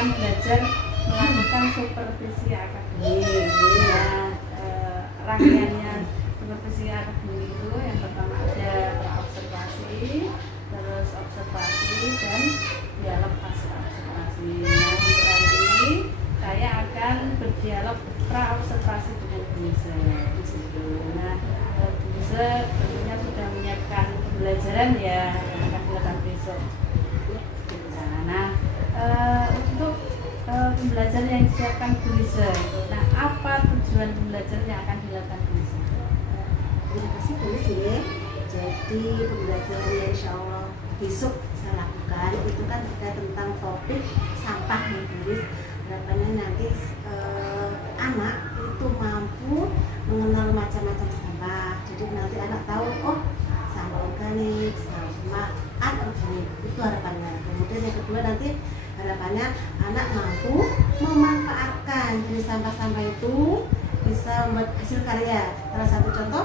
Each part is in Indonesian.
akan belajar melakukan supervisi akademik. Nah, rangkaiannya supervisi akademik itu yang pertama ada praobservasi, terus observasi dan dialog pasca observasi. Nah, untuk hari ini saya akan berdialog praobservasi dengan Bu Lisa. Nah, Bu Lisa tentunya sudah menyiapkan pembelajaran ya yang akan dilakukan besok. Nah, untuk pembelajaran yang disiapkan Bu Lisa, nah apa tujuan pembelajaran yang akan dilakukan Bu Lisa? Terima kasih Bu Lisa. Jadi pembelajaran yang insya Allah besok saya lakukan itu kan terkait tentang topik sampah nih Bu Lisa. Harapannya nanti anak itu mampu mengenal macam-macam sampah. Jadi nanti anak tahu, oh sampah organik, sampah anorganik, itu harapannya. Kemudian yang kedua nanti harapannya anak mampu memanfaatkan dari sampah-sampah itu bisa membuat hasil karya. Salah satu contoh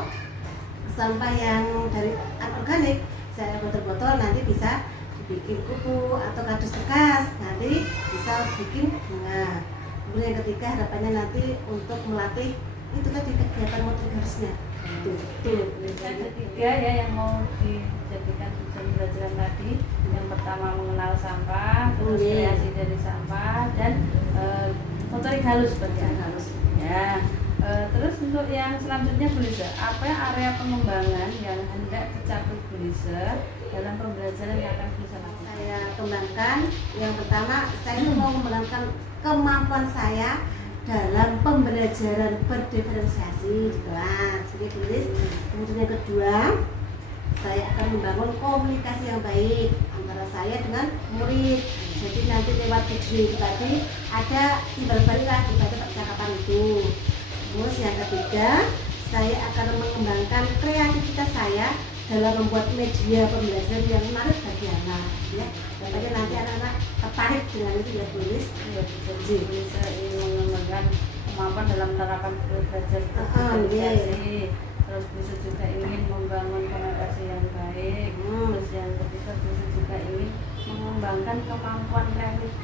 sampah yang dari anorganik, saya botol-botol nanti bisa bikin kupu atau kardus bekas, nanti bisa bikin bunga. Kemudian yang ketiga harapannya nanti untuk melatih itu tadi kegiatan motorik halusnya. Betul. Yang ketiga ya yang mau dijadikan tujuan pembelajaran tadi, yang pertama mengenal sampah, terus kreasi dari sampah dan motorik halus berjalan halus. Ya. Terus untuk yang selanjutnya Bu Lisa, apa area pengembangan yang hendak dicapai Bu Lisa dalam pembelajaran yang akan bisa saya kembangkan? Yang pertama, saya mau mengembangkan kemampuan saya dalam pembelajaran berdiferensiasi di kelas. Kemudian yang kedua, saya akan membangun komunikasi yang baik antara saya dengan murid. Jadi nanti lewat video itu tadi ada timbal balik lah ibadah percakapan itu. Terus yang ketiga, saya akan mengembangkan kreativitas saya dalam membuat media pembelajaran yang menarik bagi anak. Ya, makanya nanti anak-anak tertarik dengan itu ya tulis. Bisa mengembangkan kemampuan dalam menerapkan belajar berkomunikasi. Terus bisa juga ingin membangun komunikasi yang baik. Terus yang ketiga bisa juga ingin mengembangkan kemampuan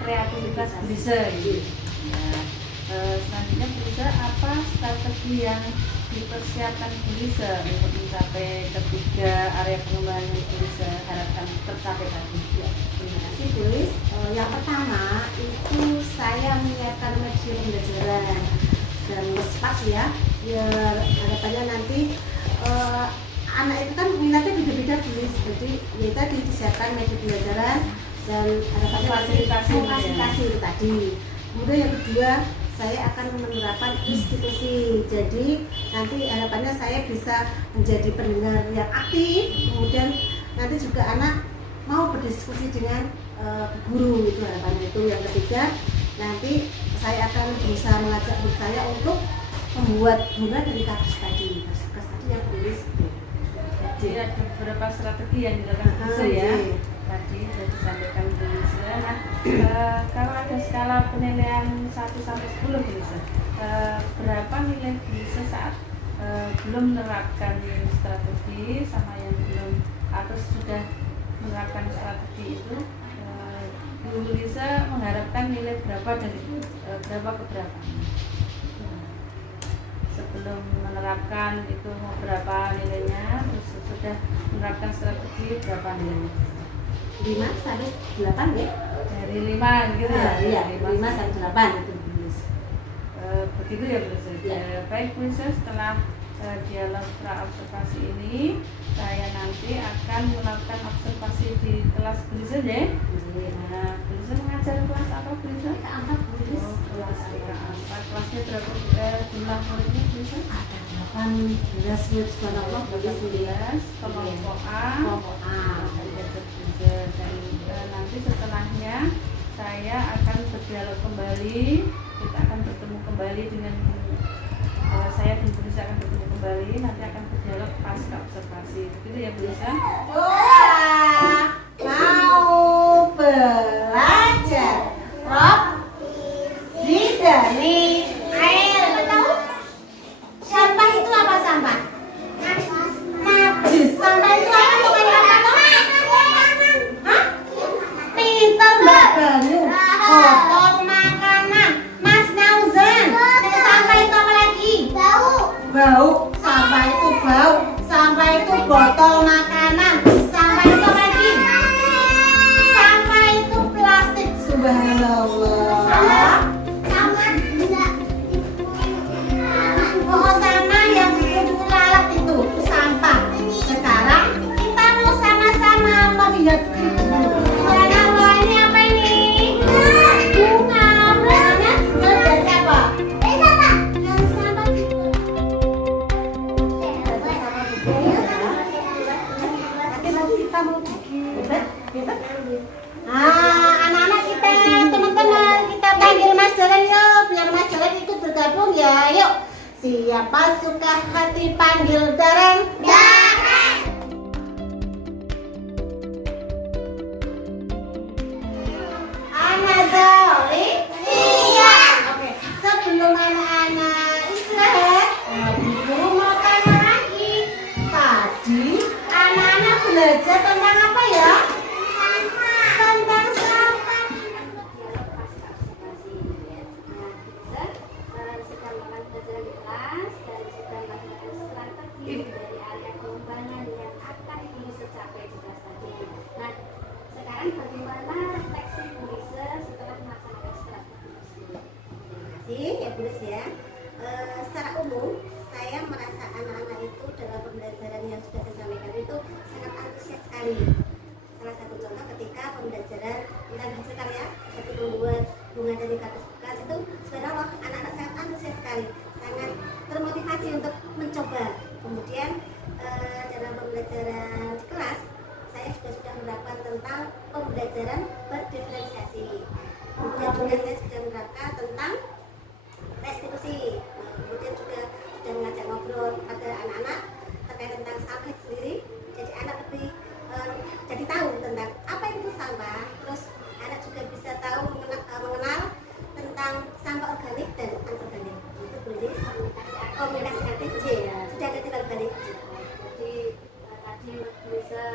kreativitas bisa gitu. Ya. Selanjutnya bisa apa strategi yang dipersiapkan bisa untuk mencapai ketiga area pengembangan yang bisa harapkan tercapai tadi? Ya, terima kasih Bu Lis. Yang pertama itu saya menyiapkan media pembelajaran dan mespat ya. Biar harapannya nanti anak itu kan minatnya beda-beda Bu Lis. Jadi ya tadi disiapkan media pembelajaran dan harapannya fasilitasi itu tadi. Kemudian yang kedua, saya akan menerapkan institusi. Jadi nanti harapannya saya bisa menjadi pendengar yang aktif. Kemudian nanti juga anak mau berdiskusi dengan guru, itu harapannya itu. Yang ketiga, nanti saya akan berusaha mengajak guru saya untuk membuat bunga dari kardus tadi. Kardus tadi yang tulis. Jadi ada beberapa strategi yang dilakukan bisa ya. Tadi sudah disampaikan Bu Lisa. Nah, kalau ada skala penilaian 1 sampai 10 Bu Lisa, berapa nilai Bu Lisa saat belum menerapkan strategi sama yang belum atau sudah menerapkan strategi itu, Bu Lisa mengharapkan nilai berapa dari berapa ke berapa? Sebelum menerapkan itu berapa nilainya, terus sudah menerapkan strategi berapa nilainya? 5 sampai 8 ya? Dari 5 gitu ya? Iya, 5 sampai 8 itu Bu Lis. Begitu ya Bu Lisa? Ya. Baik Bu Lisa, setelah dialog pra-observasi ini saya nanti akan melakukan observasi di kelas Bu Lisa ya? Nah, Bu Lisa mengajar kelas apa Bu Lisa? Keempat Bu Lis. Kelas keempat. Kelasnya berapa jumlah muridnya Bu Lisa? Ada 18 murid subhanallah Bu Lis. Kelompok A. Kelompok A. Dan nanti setelahnya saya akan berdialog kembali, kita akan bertemu kembali dengan saya dan Bu Lisa akan bertemu kembali, nanti akan berdialog pasca observasi. Begitu ya Bu Lisa? Mau belajar Rob Zidani air. Sampah itu apa sampah? Najis. Sampah itu apa? Pintar Mbak Banyu. Botol Ya Allah. Sama enggak? Oh, sama yang itu lalat itu sampah. Sekarang kita mau sama-sama melihat warna-warni apa ini? Bunga. Bunganya dari apa? Dari sampah. Nanti kita mau bikin. Anak-anak kita, teman-teman, kita panggil Mas Jalan yuk, biar Mas Jalan ikut bergabung ya. Yuk, siapa suka hati panggil Darren? Darren. Anak Zoli? Iya. Oke, sebelum anak-anak istirahat, Ibu mau tanya lagi. Tadi anak-anak belajar tentang apa ya? Tentang sampah. Sedang melakukan pelajaran di kelas dan sedang melakukan strategi dari area pengembangan yang akan bisa capai di kelas tadi. Nah, sekarang bagaimana refleksi Bu Lisa setelah melaksanakan strategi tersebut? Terima kasih ya Bu Lis ya. Secara umum saya merasa anak-anak itu dalam pembelajaran yang sudah saya sampaikan itu sangat antusias sekali. Salah satu contoh ketika pembelajaran tentang hasil karya seperti membuat bunga dari kardus bekas itu sebenarnya anak-anak sangat antusias sekali, sangat termotivasi untuk mencoba. Kemudian dalam pembelajaran di kelas saya sudah menerapkan tentang pembelajaran berdiferensiasi. Kemudian juga saya sudah menerapkan tentang restitusi. Kemudian juga sudah mengajak ngobrol pada anak-anak terkait tentang sampah sendiri. Jadi anak lebih jadi tahu tentang apa itu sampah. Terus anak juga bisa tahu mengenal tentang sampah organik dan anorganik. Itu boleh komunikasi aktif J. Sudah ada tinggal balik. Jadi tadi Bu Lisa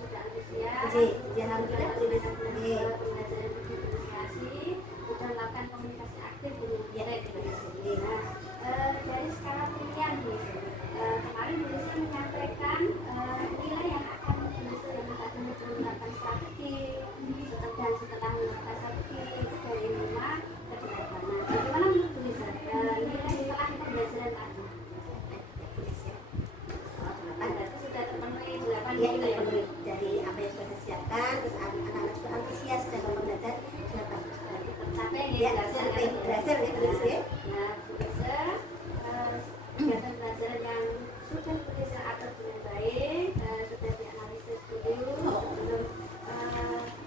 sudah antusias. J. Alhamdulillah boleh Pembelajaran berdifferensiasi sudah melakukan komunikasi aktif dengan ya. Nah, dari skala pilihan Bu Lisa, kemarin Bu Lisa menyampaikan nilai yang akan Bu Lisa yang tadi melakukan strategi dan setelah melakukan strategi dari 5 ke 8. Nah, bagaimana menurut Bu Lisa nilai setelah pembelajaran tadi? Berarti sudah terpenuhi 8 Ya, nilai. itu dari apa yang sudah saya siapkan. Terus anak-anak juga antusias dalam belajar. Tercapai Ya, ya, berhasil ya Bu Lis ya. Nah, Bu Lisa, kegiatan pelajaran yang sudah Bu Lisa atur dengan baik, sudah dianalisis dulu sebelum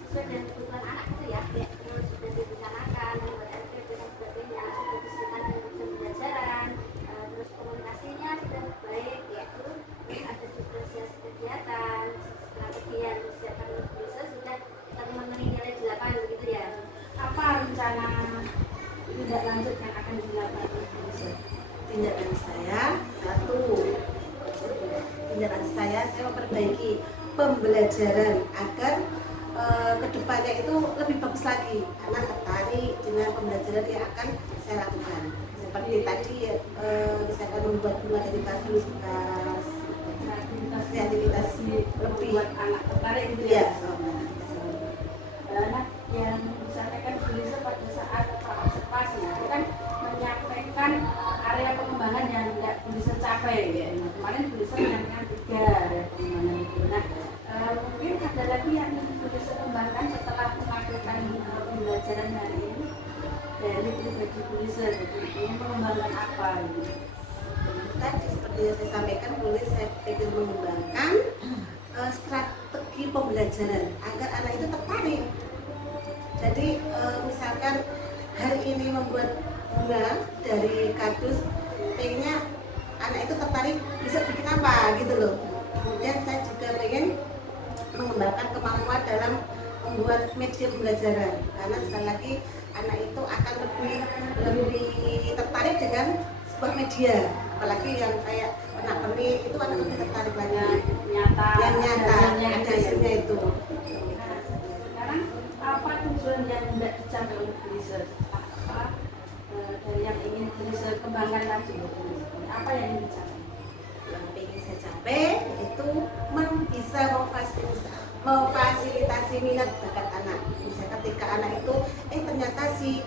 sesuai dengan kebutuhan anak itu ya, terus sudah direncanakan, membuat RP dan sebagainya, sudah disiapkan dengan pembelajaran, terus komunikasinya sudah baik, yaitu terus ada diferensiasi kegiatan, strategi yang disiapkan oleh Bu Lisa sudah termenuhi nilai 8 begitu ya. Apa rencana tindak lanjut yang akan dilakukan oleh Bu Lisa? Tindakan saya satu, tindakan saya memperbaiki pembelajaran agar kedepannya itu lebih bagus lagi. Anak tertarik dengan pembelajaran yang akan saya lakukan. Seperti tadi misalkan membuat bunga dari kardus bekas, kreativitas lebih buat anak tertarik gitu ya. Nah, yang disampaikan Bu Lisa pada saat observasi itu kan menyampaikan area pengembangan yang tidak Bu Lisa capai ya. Nah, kemarin Bu Lisa menyampaikan 3 area pengembangan itu. Nah, mungkin ada lagi yang ingin Bu Lisa kembangkan setelah melakukan pembelajaran hari ini dari pribadi Bu Lisa, jadi ingin mengembangkan apa gitu. Tadi seperti yang saya sampaikan, boleh saya ingin mengembangkan strategi pembelajaran agar anak itu tertarik. Jadi misalkan hari ini membuat bunga dari kardus, pengennya anak itu tertarik bisa bikin apa gitu loh. Kemudian saya juga pengen mengembangkan kemampuan dalam membuat media pembelajaran, karena sekali lagi anak itu akan lebih tertarik dengan sebuah media, apalagi yang kayak pernak-pernik itu anak lebih tertarik lagi Nyata, yang nyata hasilnya ada gitu ya. hasilnya itu. Nah, sekarang apa tujuan yang tidak dicapai oleh Bu Lisa? Apa dari yang ingin Bu Lisa kembangkan lagi? Apa yang ingin dicapai? Yang ingin saya capai itu bisa memfasilitasi minat bakat anak. Misalnya ketika anak itu ternyata si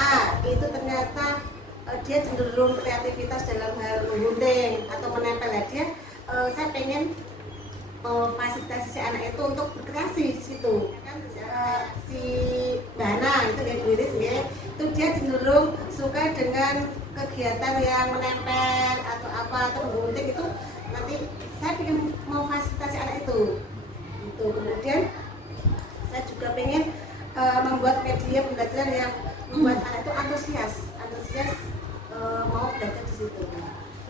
A itu ternyata dia cenderung kreativitas dalam hal menggunting atau menempel dia, saya pengen fasilitasi si anak itu untuk berkreasi di situ. Kan si Bana itu dia Iris ya, itu dia cenderung suka dengan kegiatan yang menempel atau apa atau menggunting itu. Nanti saya pengen mau fasilitasi anak itu. Itu kemudian saya juga pengen membuat media pembelajaran yang membuat anak itu antusias mau belajar di situ.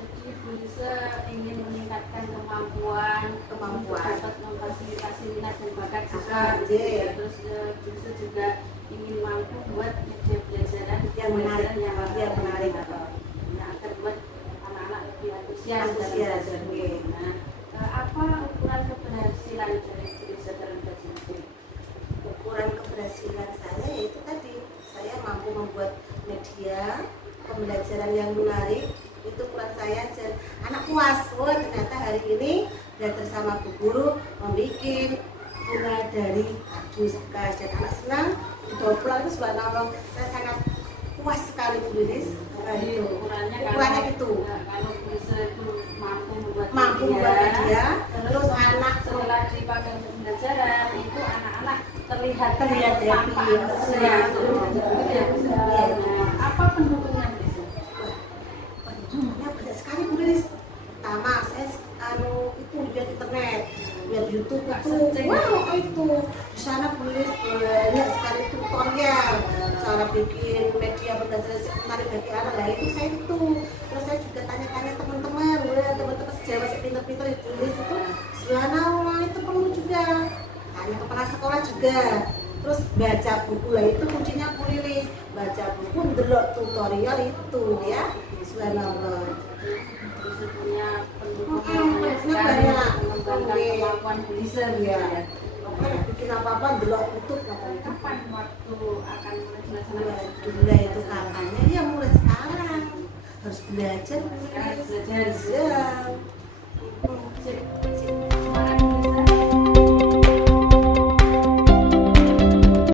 Jadi Bu Lisa ingin meningkatkan kemampuan dapat memfasilitasi minat dan bakat siswa. Terus Bu Lisa juga ingin mampu buat media pembelajaran yang menarik, yang menarik, agar buat anak-anak lebih antusias. Nah, apa ukuran keberhasilan dari Bu Lisa dalam belajar? ukuran keberhasilan saya yaitu tadi saya mampu membuat media pembelajaran yang menarik, itu ukuran saya dan anak puas. Oh ternyata hari ini belajar sama Bu Guru membuat bunga dari kardus bekas dan anak senang. Udah pulang itu subhanallah, saya sangat puas sekali Bu Lilis. Jadi ukurannya itu. Kalau Bu Lisa itu mampu membuat media, terus anak setelah dipakai untuk pembelajaran itu anak-anak terlihat happy, senang. Apa pendukungnya Bu Lisa? Pendukungnya banyak sekali Bu Lilis. Pertama saya itu lihat internet, lihat YouTube itu, wow itu di sana Bu Lilis banyak sekali tutorial cara bikin media pembelajaran menarik bagi anak. Lah itu saya itu. Terus saya juga tanya-tanya teman-teman sejauh masih pintar-pintar di Bu Lilis itu, subhanallah itu perlu juga. Tanya kepala sekolah juga. Terus baca buku lah itu kuncinya Bu Lilis. Baca buku, delok tutorial itu ya. Subhanallah. Bisa punya pendukung yang banyak sekali mengembangkan kemampuan Bu Lisa ya. Bikin apa-apa delok YouTube Kapan waktu akan mulai melaksanakan mulai itu kapannya ya mulai sekarang harus belajar sekarang belajar ya.